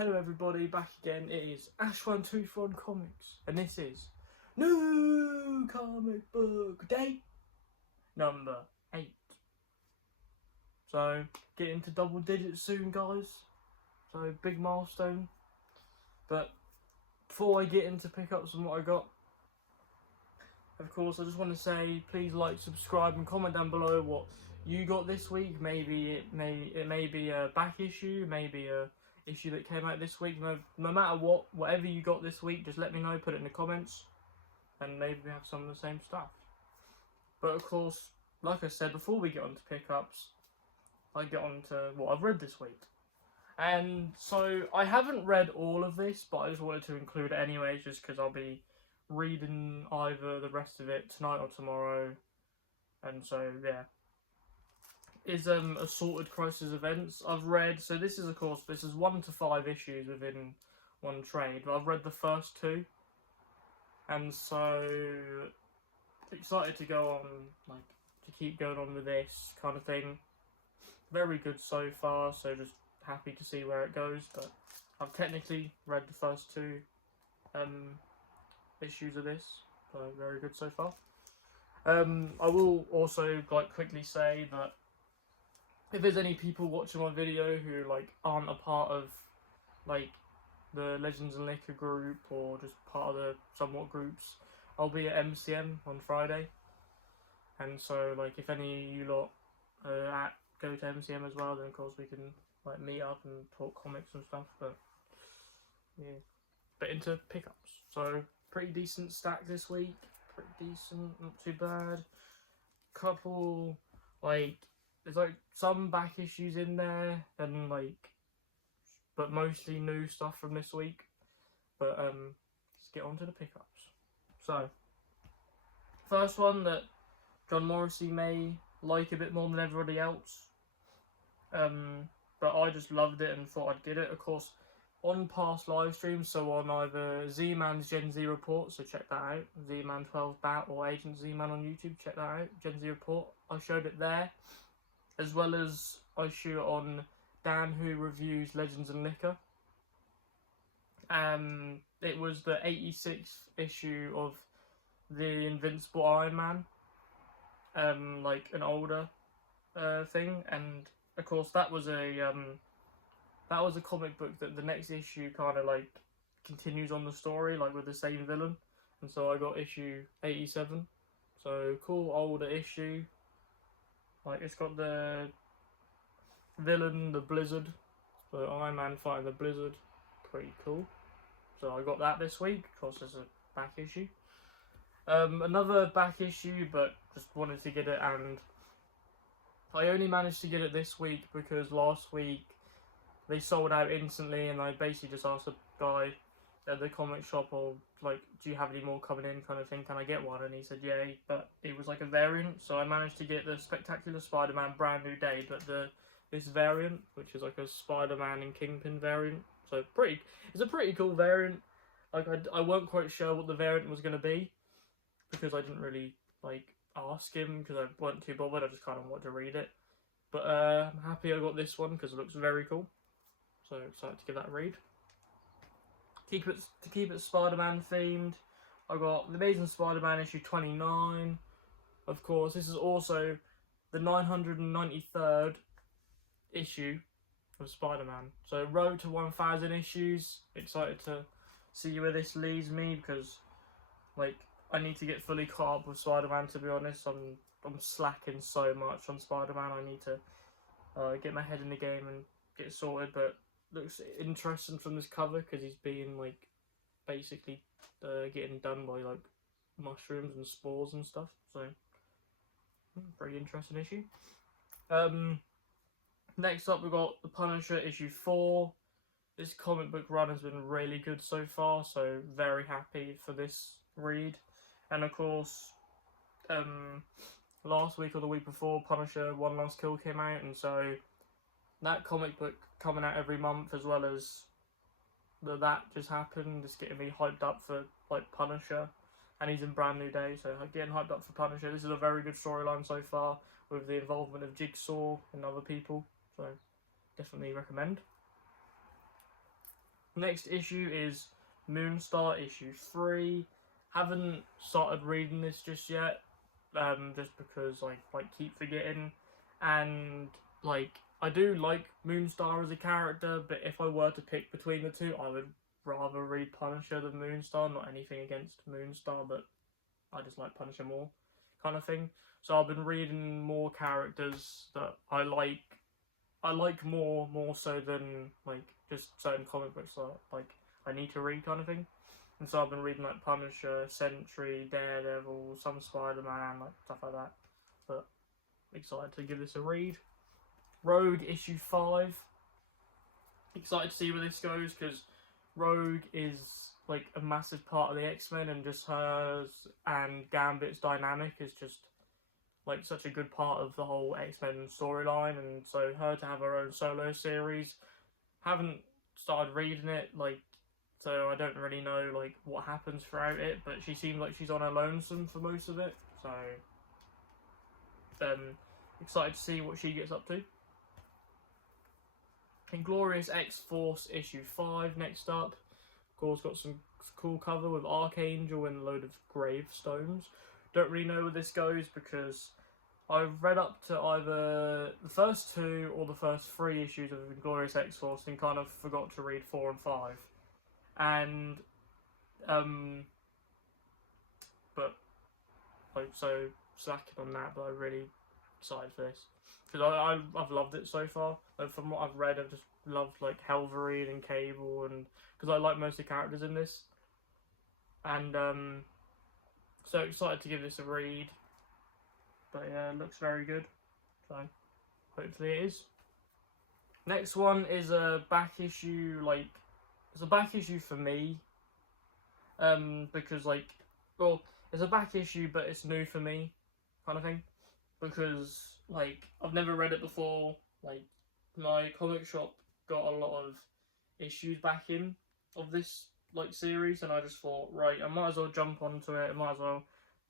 Hello everybody, back again. It is Ash124 Comics, and this is New Comic Book Day number 8. So, get into double digits soon, guys. So, big milestone. But before I get into pickups and what I got, of course, I just want to say, please like, subscribe, and comment down below what you got this week. Maybe it may be a back issue, maybe a issue that came out this week. No matter whatever you got this week, just let me know, put it in the comments, and maybe we have some of the same stuff. But of course, like I said, before we get on to pickups, I get on to what I've read this week. And so, I haven't read all of this, but I just wanted to include it anyway, just because I'll be reading either the rest of it tonight or tomorrow. And so, yeah. Is Assorted Crisis Events. I've read, so this is 1 to 5 issues within one trade, but I've read the first 2, and so excited to go on, to keep going on with this kind of thing. Very good so far, so just happy to see where it goes. But I've technically read the first 2 issues of this, so very good so far. I will also quickly say that if there's any people watching my video who aren't a part of the Legends and Liquor group, or just part of the somewhat groups, I'll be at MCM on Friday, and so if any of you lot go to MCM as well, then of course we can meet up and talk comics and stuff. But yeah, but into pickups. So pretty decent stack this week. Pretty decent, not too bad. Couple there's some back issues in there, and but mostly new stuff from this week. But let's get on to the pickups. So first one that John Morrissey may like a bit more than everybody else, but I just loved it and thought I'd get it. Of course, on past live streams, so on either Z-Man's Gen Z Report, so check that out, Z-Man 12 Bat, or Agent Z-Man on YouTube, check that out, Gen Z Report, I showed it there, as well as I shoot on Dan Who Reviews Legends and Liquor. It was the 86th issue of the Invincible Iron Man, an older thing, and of course that was a comic book that the next issue kind of continues on the story, with the same villain, and so I got issue 87. So cool older issue. It's got the villain, the Blizzard, so Iron Man fighting the Blizzard, pretty cool. So I got that this week. Of course, there's a back issue. Another back issue, but just wanted to get it, and I only managed to get it this week because last week they sold out instantly, and I basically just asked the guy at the comic shop, or do you have any more coming in, kind of thing, can I get one? And he said yeah, but it was a variant, so I managed to get the Spectacular Spider-Man Brand New Day, but this variant, which is a Spider-Man and Kingpin variant, so it's a pretty cool variant. I weren't quite sure what the variant was going to be, because I didn't really ask him, because I weren't too bothered, I just kind of wanted to read it. But I'm happy I got this one because it looks very cool, so excited to give that a read. To keep it Spider-Man themed, I got The Amazing Spider-Man issue 29. Of course, this is also the 993rd issue of Spider-Man. So road to 1,000 issues. Excited to see where this leads me, because I need to get fully caught up with Spider-Man, to be honest. I'm slacking so much on Spider-Man. I need to get my head in the game and get sorted, but looks interesting from this cover because he's being basically getting done by mushrooms and spores and stuff, so pretty interesting issue. Next up we've got The Punisher issue 4. This comic book run has been really good so far, so very happy for this read. And of course last week or the week before, Punisher One Last Kill came out, and so that comic book coming out every month, as well as that just happened, just getting me hyped up for Punisher, and he's in Brand New Day, so getting hyped up for Punisher. This is a very good storyline so far, with the involvement of Jigsaw and other people, so definitely recommend. Next issue is Moonstar issue 3. Haven't started reading this just yet, just because I keep forgetting, and like I do like Moonstar as a character, but if I were to pick between the two, I would rather read Punisher than Moonstar. Not anything against Moonstar, but I just like Punisher more, kind of thing. So I've been reading more characters that I like. I like more so than like just certain comic books that like I need to read, kind of thing. And so I've been reading like Punisher, Sentry, Daredevil, some Spider-Man, like stuff like that. But excited to give this a read. Rogue issue 5. Excited to see where this goes, because Rogue is like a massive part of the X-Men, and just hers and Gambit's dynamic is just like such a good part of the whole X-Men storyline, and so her to have her own solo series. Haven't started reading it, like, so I don't really know like what happens throughout it, but she seems like she's on her lonesome for most of it, so excited to see what she gets up to. Inglorious X-Force issue 5 next up. Of course, got some cool cover with Archangel and a load of gravestones. Don't really know where this goes, because I've read up to either the first 2 or the first 3 issues of Inglorious X-Force and kind of forgot to read 4 and 5. And, but, like, so slacking on that, but I'm really excited for this. Because I've loved it so far. Like, from what I've read, I've just loved like Helverine and Cable, and because I like most of the characters in this. And so excited to give this a read. But yeah, it looks very good. So hopefully it is. Next one is a back issue, like it's a back issue for me. Because like, well, it's a back issue, but it's new for me, kind of thing. Because like I've never read it before. Like my comic shop got a lot of issues back in of this like series, and I just thought, right, I might as well jump onto it. I might as well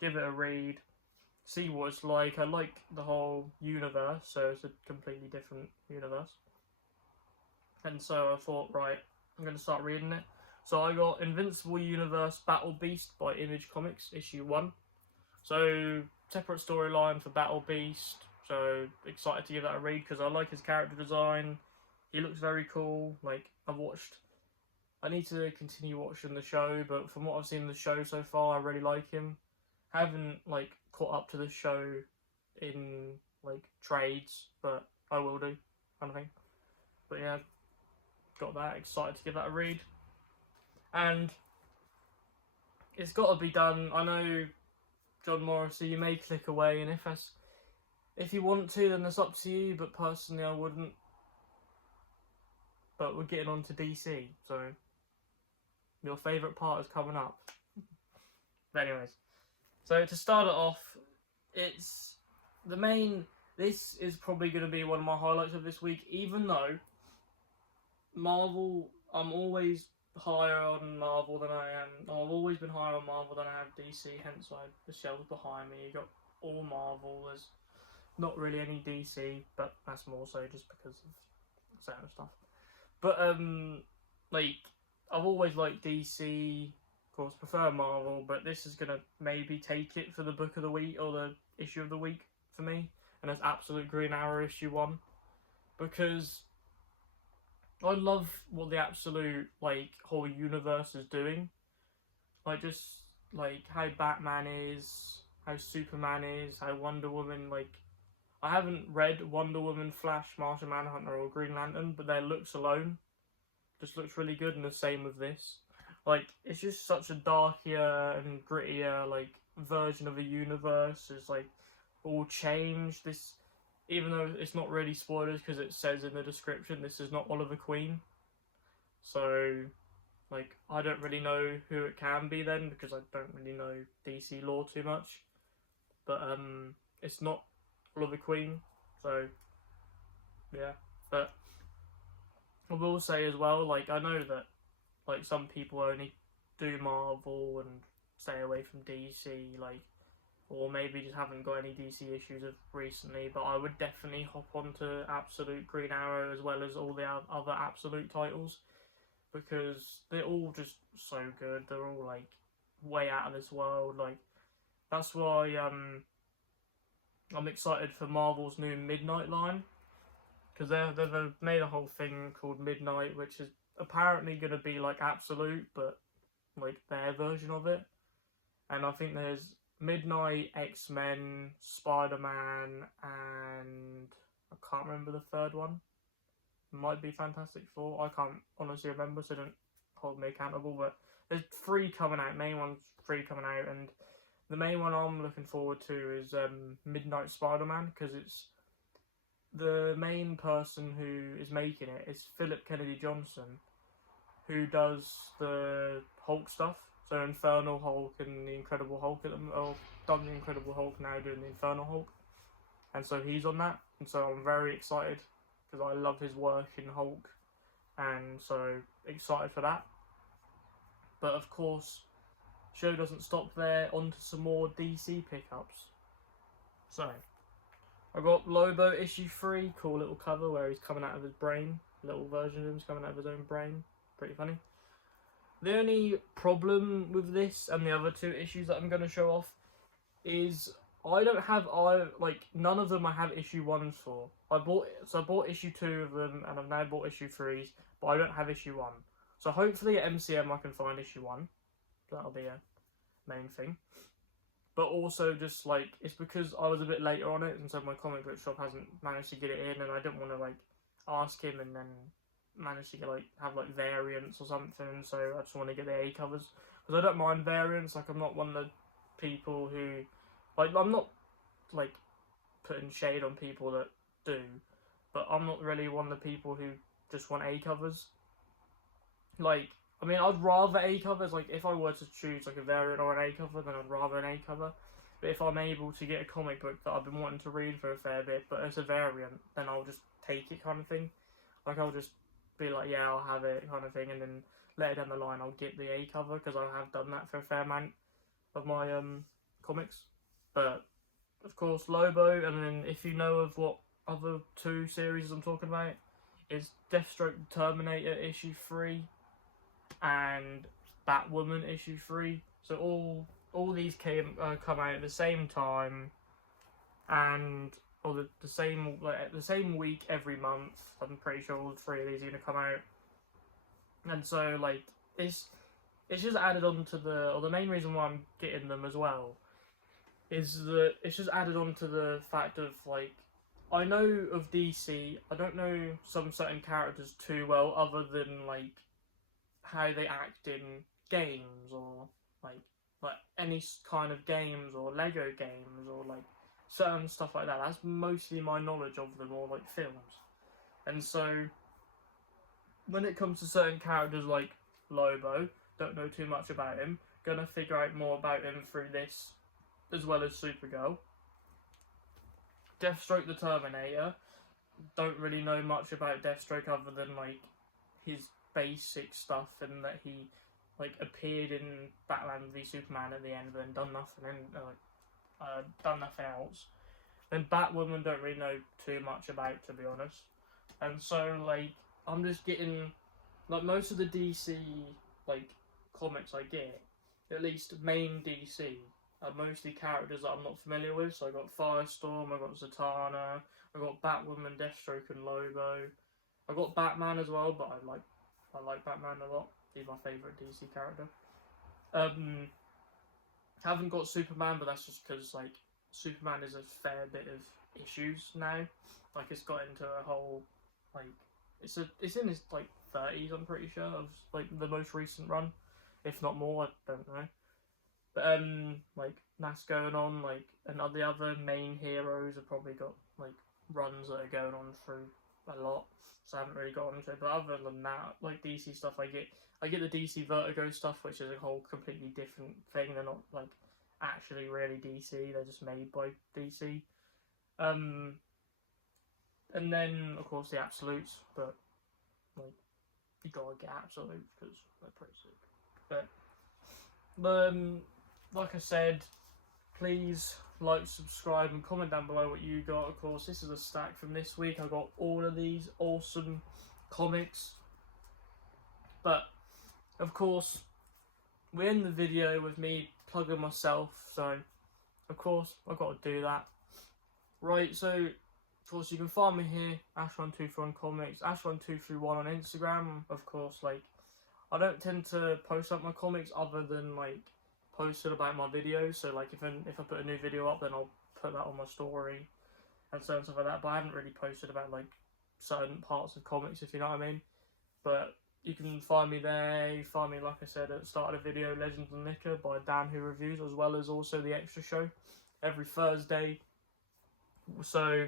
give it a read, see what it's like. I like the whole universe, so it's a completely different universe. And so I thought, right, I'm going to start reading it. So I got Invincible Universe Battle Beast by Image Comics, issue 1. So separate storyline for Battle Beast. So excited to give that a read, because I like his character design. He looks very cool. Like, I need to continue watching the show, but from what I've seen in the show so far, I really like him. Haven't like caught up to the show in like trades, but I will do, kind of thing. But yeah, got that. Excited to give that a read, and it's got to be done. I know, John Morrissey, you may click away, and if you want to, then that's up to you. But personally, I wouldn't. But we're getting on to DC, so your favourite part is coming up. But anyways, so to start it off, it's the main. This is probably going to be one of my highlights of this week, even though Marvel, I'm always higher on Marvel than I am. I've always been higher on Marvel than I have DC, hence why the shelves behind me. You got all Marvel, there's not really any DC, but that's more so just because of certain stuff. But like, I've always liked DC, of course, prefer Marvel, but this is gonna maybe take it for the book of the week or the issue of the week for me, and it's Absolute Green Arrow issue 1, because I love what the Absolute like whole universe is doing. Like, just like how Batman is, how Superman is, how Wonder Woman, like, I haven't read Wonder Woman, Flash, Martian Manhunter, or Green Lantern, but their looks alone just looks really good, and the same with this. Like, it's just such a darker and grittier, like, version of a universe. It's, like, all changed. This, even though it's not really spoilers, because it says in the description, this is not Oliver Queen. So, like, I don't really know who it can be then, because I don't really know DC lore too much. But, it's not Oliver Queen, so yeah. But I will say as well, like, I know that like some people only do Marvel and stay away from DC, like, or maybe just haven't got any DC issues of recently, but I would definitely hop onto Absolute Green Arrow as well as all the other Absolute titles, because they're all just so good. They're all like way out of this world. Like that's why I'm excited for Marvel's new Midnight line, because they've made a whole thing called Midnight, which is apparently going to be like Absolute, but like their version of it. And I think there's Midnight, X-Men, Spider-Man, and I can't remember the third one. It might be Fantastic Four. I can't honestly remember, so don't hold me accountable. But there's 3 coming out. Main one's 3 coming out, and the main one I'm looking forward to is Midnight Spider-Man, because it's the main person who is making it is Philip Kennedy Johnson, who does the Hulk stuff. So Infernal Hulk and the Incredible Hulk, or done the Incredible Hulk, now doing the Infernal Hulk, and so he's on that, and so I'm very excited because I love his work in Hulk, and so excited for that. But of course, show doesn't stop there. On to some more DC pickups. So I got Lobo issue 3, cool little cover where he's coming out of his brain, little version of him's coming out of his own brain, pretty funny. The only problem with this and the other 2 issues that I'm going to show off is I don't have none of them I have issue 1s for. I bought issue 2 of them, and I've now bought issue 3s, but I don't have issue 1. So hopefully at MCM I can find issue 1. That'll be a main thing. But also just like it's because I was a bit later on it, and so my comic book shop hasn't managed to get it in, and I didn't want to like ask him and then manage to get have variants or something. So I just want to get the A covers, because I don't mind variants. Like I'm not one of the people who I'm not like putting shade on people that do, but I'm not really one of the people who just want A covers. Like I mean, I'd rather A covers. Like if I were to choose like a variant or an A cover, then I'd rather an A cover. But if I'm able to get a comic book that I've been wanting to read for a fair bit, but it's a variant, then I'll just take it, kind of thing. Like I'll just be like, yeah, I'll have it, kind of thing, and then later down the line I'll get the A cover, because I have done that for a fair amount of my comics. But of course Lobo, and then if you know of what other 2 series I'm talking about, is Deathstroke Terminator issue 3 and Batwoman issue 3. So all these come out at the same time, and or the same week every month. I'm pretty sure all 3 of these are gonna come out, and so it's just added on to the main reason why I'm getting them as well is that it's just added on to the fact of I know of DC. I don't know some certain characters too well, other than how they act in games, or like any kind of games, or Lego games, or certain stuff like that. That's mostly my knowledge of them, or films. And so when it comes to certain characters like Lobo, don't know too much about him, gonna figure out more about him through this, as well as Supergirl. Deathstroke the Terminator, don't really know much about Deathstroke other than his basic stuff, and that he appeared in Batman v Superman at the end, and then done nothing, and done nothing else. Then Batwoman, don't really know too much about, to be honest. And so I'm just getting most of the DC comics I get, at least main DC, are mostly characters that I'm not familiar with. So I got Firestorm, I got Zatanna, I got Batwoman, Deathstroke, and Lobo. I got Batman as well, but I like Batman a lot. He's my favourite DC character. Haven't got Superman, but that's just because Superman is a fair bit of issues now. It's got into a whole it's in his 30s, I'm pretty sure, of the most recent run, if not more. I don't know. But that's going on. And the other main heroes have probably got runs that are going on through a lot, so I haven't really got into it. But other than that, DC stuff, I get the DC Vertigo stuff, which is a whole completely different thing. They're not actually really DC, they're just made by DC. And then of course the Absolutes, but you gotta get Absolutes because they're pretty sick. But like I said, please subscribe, and comment down below what you got. Of course, this is a stack from this week. I got all of these awesome comics But of course, we end the video with me plugging myself, so of course I've got to do that. Right, so of course you can find me here, Ash1231 Comics, Ash1231 on Instagram. Of course, like, I don't tend to post up my comics other than like posted about my videos. So like if I put a new video up, then I'll put that on my story and so and stuff like that. But I haven't really posted about like certain parts of comics, if you know what I mean. But you can find me there. You find me, like I said at the start of the video, Legends of Nicker by Dan Who Reviews, as well as also the extra show every Thursday. So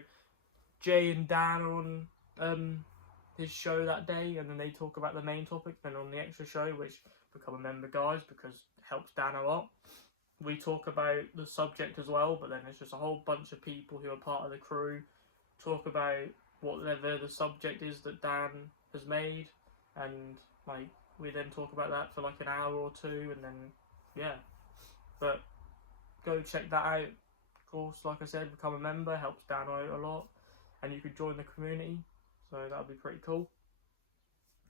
Jay and Dan are on his show that day, and then they talk about the main topic. Then on the extra show, which become a member, guys, because it helps Dan a lot, we talk about the subject as well, but then it's just a whole bunch of people who are part of the crew talk about whatever the subject is that Dan has made, and like we then talk about that for like an hour or two, and then yeah. But go check that out. Of course, like I said, become a member, helps Dan out a lot, and you could join the community, so that would be pretty cool.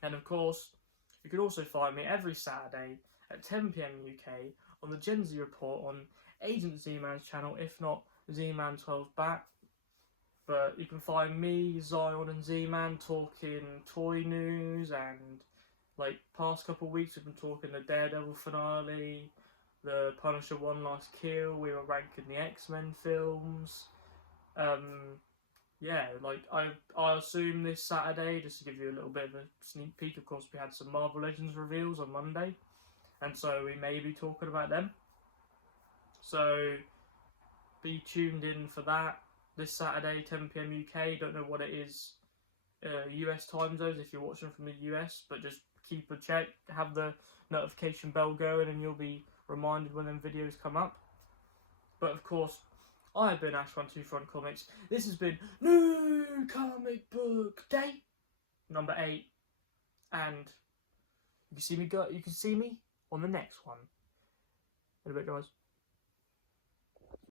And of course, you can also find me every Saturday at 10 PM UK on the Gen Z Report on Agent Z-Man's channel, if not Z-Man 12 Bat. But you can find me, Zion and Z-Man talking toy news, and like past couple of weeks we've been talking the Daredevil finale, the Punisher One Last Kill, we were ranking the X-Men films. Yeah, like I assume this Saturday, just to give you a little bit of a sneak peek, of course we had some Marvel Legends reveals on Monday, and so we may be talking about them. So be tuned in for that this Saturday, 10 PM UK. Don't know what it is US time zones if you're watching from the US, but just keep a check, have the notification bell going, and you'll be reminded when them videos come up. But of course, I have been Ash1231 Comics. This has been New Comic Book Day number 8, and you can see me on the next one in a bit, guys.